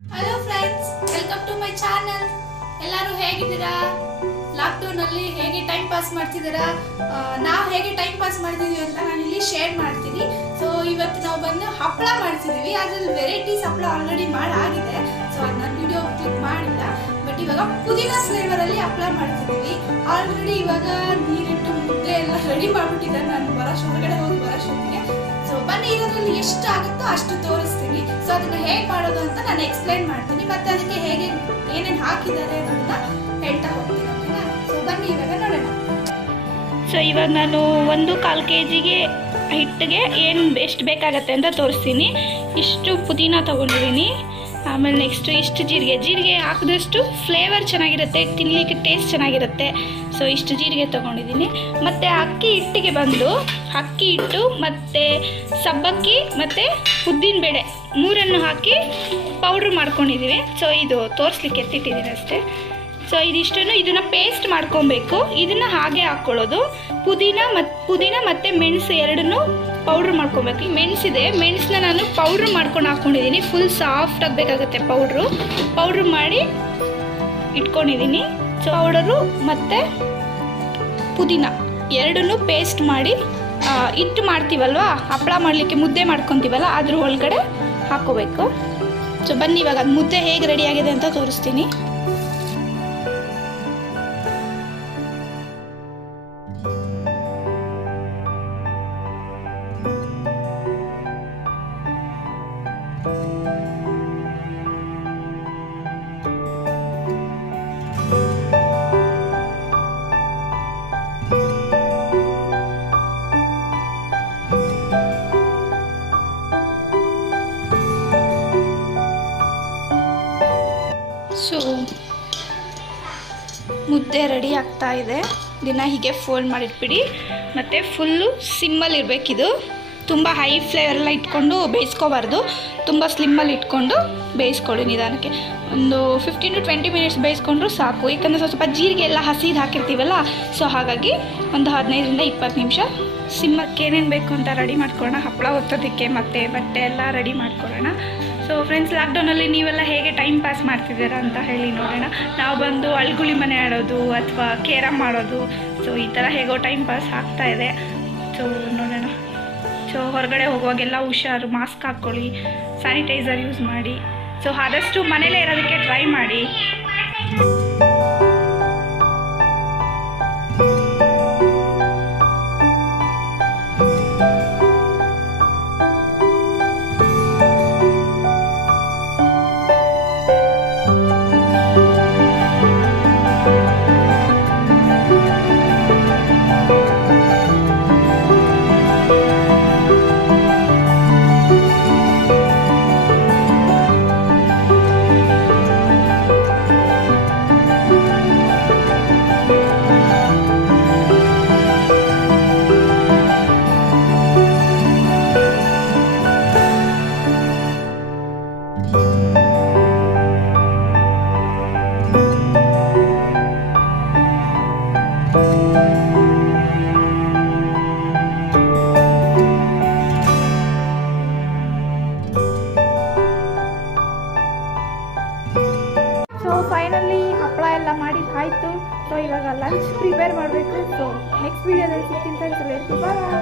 Hello friends, welcome to my channel. ಎಲ್ಲರೂ ಹೇಗಿದ್ದೀರಾ? Lockdown ಅಲ್ಲಿ ಹೇಗೆ ಟೈಮ್ ಪಾಸ್ ಮಾಡ್ತಿದ್ದೀರಾ? ನಾವು ಹೇಗೆ ಟೈಮ್ ಪಾಸ್ ಮಾಡ್ತಿದೀವಿ ಅಂತ ನಾನು ಇಲ್ಲಿ ಶೇರ್ ಮಾಡ್ತೀನಿ. ಸೊ ಇವತ್ತು ನಾವು ಬಂದು ಹಪ್ಪಳ ಮಾಡ್ತಿದ್ದೀವಿ. ಅದ್ರಲ್ಲಿ ವೆರೈಟೀಸ್ ಹಪ್ಪಳ ಆಲ್ರೆಡಿ ಮಾಡಾಗಿದೆ. ಸೊ ಅದನ್ನ ವಿಡಿಯೋ ಕ್ಲಿಕ್ ಮಾಡಿಲ್ಲ. ಬಟ್ ಇವಾಗ ಪುದೀನ ಫ್ಲೇವರ್ ಅಲ್ಲಿ ಹಪ್ಪಳ ಮಾಡ್ತಿದ್ದೀವಿ. ಆಲ್ರೆಡಿ ಇವಾಗ ನೀರಿಟ್ಟು ಮುದ್ದೆ ಎಲ್ಲ ರೆಡಿ ಮಾಡ್ಬಿಟ್ಟಿದ್ದಾರೆ. ನಾನು ಹೊರಗಡೆ ಹೋಗಿ ಬರೋಷ್ಟೊತ್ತಿಗೆ. ಸೊ ಬನ್ನಿ, ಇದರಲ್ಲಿ ಎಷ್ಟು ಆಗುತ್ತೋ ಅಷ್ಟು ತೋರಿಸ್ತೀನಿ. ಸೊ ಅದನ್ನ ಹೇಗೆ ಮಾಡೋದು ಅಂತ ನಾನು ಎಕ್ಸ್ಪ್ಲೈನ್ ಮಾಡ್ತೀನಿ. ಮತ್ತೆ ಅದಕ್ಕೆ ಹೇಗೆ ಏನೇನು ಹಾಕಿದ್ದಾರೆ ಅನ್ನೋದನ್ನ ಹೇಳ್ತಾ ಹೋಗ್ತೀನಿ. ಓಕೆನಾ? ಸೊ ಬನ್ನಿ ಇವಾಗ ನೋಡೋಣ. ಸೊ ಇವಾಗ ನಾನು 1/4 kg ಹಿಟ್ಟಿಗೆ ಏನು ಎಷ್ಟು ಬೇಕಾಗತ್ತೆ ಅಂತ ತೋರಿಸ್ತೀನಿ. ಇಷ್ಟು ಪುದೀನ ತೊಗೊಂಡಿದ್ದೀನಿ. ಆಮೇಲೆ ನೆಕ್ಸ್ಟು ಇಷ್ಟು ಜೀರಿಗೆ ಹಾಕಿದಷ್ಟು ಫ್ಲೇವರ್ ಚೆನ್ನಾಗಿರುತ್ತೆ, ತಿನ್ನಲಿಕ್ಕೆ ಟೇಸ್ಟ್ ಚೆನ್ನಾಗಿರುತ್ತೆ. ಸೊ ಇಷ್ಟು ಜೀರಿಗೆ ತೊಗೊಂಡಿದ್ದೀನಿ. ಮತ್ತು ಅಕ್ಕಿ ಹಿಟ್ಟಿಗೆ ಬಂದು ಅಕ್ಕಿ ಹಿಟ್ಟು ಮತ್ತು ಸಬ್ಬಕ್ಕಿ ಮತ್ತು ಉದ್ದಿನಬೇಳೆ 3 ಹಾಕಿ ಪೌಡ್ರ್ ಮಾಡ್ಕೊಂಡಿದ್ದೀವಿ. ಸೊ ಇದು ತೋರಿಸ್ಲಿಕ್ಕೆ ಎತ್ತಿಟ್ಟಿದ್ದೀನಿ ಅಷ್ಟೇ. ಸೊ ಇದಿಷ್ಟನ್ನು ಇದನ್ನು ಪೇಸ್ಟ್ ಮಾಡ್ಕೊಬೇಕು. ಇದನ್ನು ಹಾಗೆ ಹಾಕ್ಕೊಳ್ಳೋದು. ಪುದೀನ ಮತ್ತು ಮೆಣಸು ಎರಡನ್ನೂ ಪೌಡ್ರ್ ಮಾಡ್ಕೊಬೇಕು. ಈ ಮೆಣಸಿದೆ, ಮೆಣಸನ್ನ ನಾನು ಪೌಡ್ರ್ ಮಾಡ್ಕೊಂಡು ಹಾಕ್ಕೊಂಡಿದ್ದೀನಿ. ಫುಲ್ ಸಾಫ್ಟ್ ಆಗಬೇಕಾಗುತ್ತೆ ಪೌಡ್ರ್ ಮಾಡಿ ಇಟ್ಕೊಂಡಿದ್ದೀನಿ. ಸೊ ಪೌಡರು ಮತ್ತು ಪುದೀನ ಎರಡನ್ನೂ ಪೇಸ್ಟ್ ಮಾಡಿ ಹಿಟ್ಟು ಮಾಡ್ತೀವಲ್ವ, ಹಪ್ಪಳ ಮಾಡಲಿಕ್ಕೆ ಮುದ್ದೆ ಮಾಡ್ಕೊತೀವಲ್ಲ, ಅದ್ರ ಒಳಗಡೆ ಹಾಕ್ಕೋಬೇಕು. ಸೊ ಬನ್ನಿ ಇವಾಗ ಅದು ಮುದ್ದೆ ಹೇಗೆ ರೆಡಿಯಾಗಿದೆ ಅಂತ ತೋರಿಸ್ತೀನಿ. ಸೊ ಮುದ್ದೆ ರೆಡಿ ಆಗ್ತಾ ಇದೆ. ದಿನ ಹೀಗೆ ಫೋಲ್ಡ್ ಮಾಡಿಟ್ಬಿಡಿ. ಮತ್ತು ಫುಲ್ಲು ಸಿಮ್ಮಲ್ಲಿ ಇರಬೇಕಿದು. ತುಂಬ ಹೈ ಫ್ಲೇವರೆಲ್ಲ ಇಟ್ಕೊಂಡು ಬೇಯಿಸ್ಕೋಬಾರ್ದು. ತುಂಬ ಸ್ಲಿಮ್ಮಲ್ಲಿ ಇಟ್ಕೊಂಡು ಬೇಯಿಸ್ಕೊಳ್ಳಿ ನಿಧಾನಕ್ಕೆ. ಒಂದು 15 to 20 ಮಿನಿಟ್ಸ್ ಬೇಯಿಸ್ಕೊಂಡ್ರು ಸಾಕು. ಯಾಕಂದರೆ ಸ್ವಲ್ಪ ಜೀರಿಗೆ ಎಲ್ಲ ಹಸಿದು ಹಾಕಿರ್ತೀವಲ್ಲ, ಸೊ ಹಾಗಾಗಿ ಒಂದು 15 to 20 ನಿಮಿಷ ಸಿಮ್ಮಕ್ಕೆ ಏನೇನು ಬೇಕು ಅಂತ ರೆಡಿ ಮಾಡ್ಕೊಳ್ಳೋಣ. ಹಪ್ಪಳ ಒತ್ತೋದಕ್ಕೆ ಮತ್ತು ಬಟ್ಟೆ ಎಲ್ಲ ರೆಡಿ ಮಾಡ್ಕೊಳ್ಳೋಣ. ಸೊ ಫ್ರೆಂಡ್ಸ್, ಲಾಕ್ಡೌನಲ್ಲಿ ನೀವೆಲ್ಲ ಹೇಗೆ ಟೈಮ್ ಪಾಸ್ ಮಾಡ್ತಿದ್ದೀರಾ ಅಂತ ಹೇಳಿ ನೋಡೋಣ. ನಾವು ಬಂದು ಅಳ್ಗುಳಿ ಮನೆ ಆಡೋದು ಅಥವಾ ಕೇರಮ್ ಮಾಡೋದು, ಸೊ ಈ ಥರ ಹೇಗೋ ಟೈಮ್ ಪಾಸ್ ಆಗ್ತಾಯಿದೆ. ಸೊ ನೋಡೋಣ. ಸೊ ಹೊರಗಡೆ ಹೋಗುವಾಗೆಲ್ಲ ಹುಷಾರು, ಮಾಸ್ಕ್ ಹಾಕ್ಕೊಳ್ಳಿ, ಸ್ಯಾನಿಟೈಸರ್ ಯೂಸ್ ಮಾಡಿ. ಸೊ ಆದಷ್ಟು ಮನೇಲೇ ಇರೋದಕ್ಕೆ ಟ್ರೈ ಮಾಡಿ. ಸೊ ಫೈನಲಿ ಹಪ್ಪಳ ಎಲ್ಲ ಮಾಡಿದ್ದಾಯಿತು. ಸೊ ಇವಾಗ ಲಂಚ್ ಪ್ರಿಪೇರ್ ಮಾಡಬೇಕು. ಸೊ ನೆಕ್ಸ್ಟ್ ವೀಡಿಯೋದಲ್ಲಿ ಸಿಗ್ತೀನಿ ಫ್ರೆಂಡ್ಸ್. ಬಾಯ್.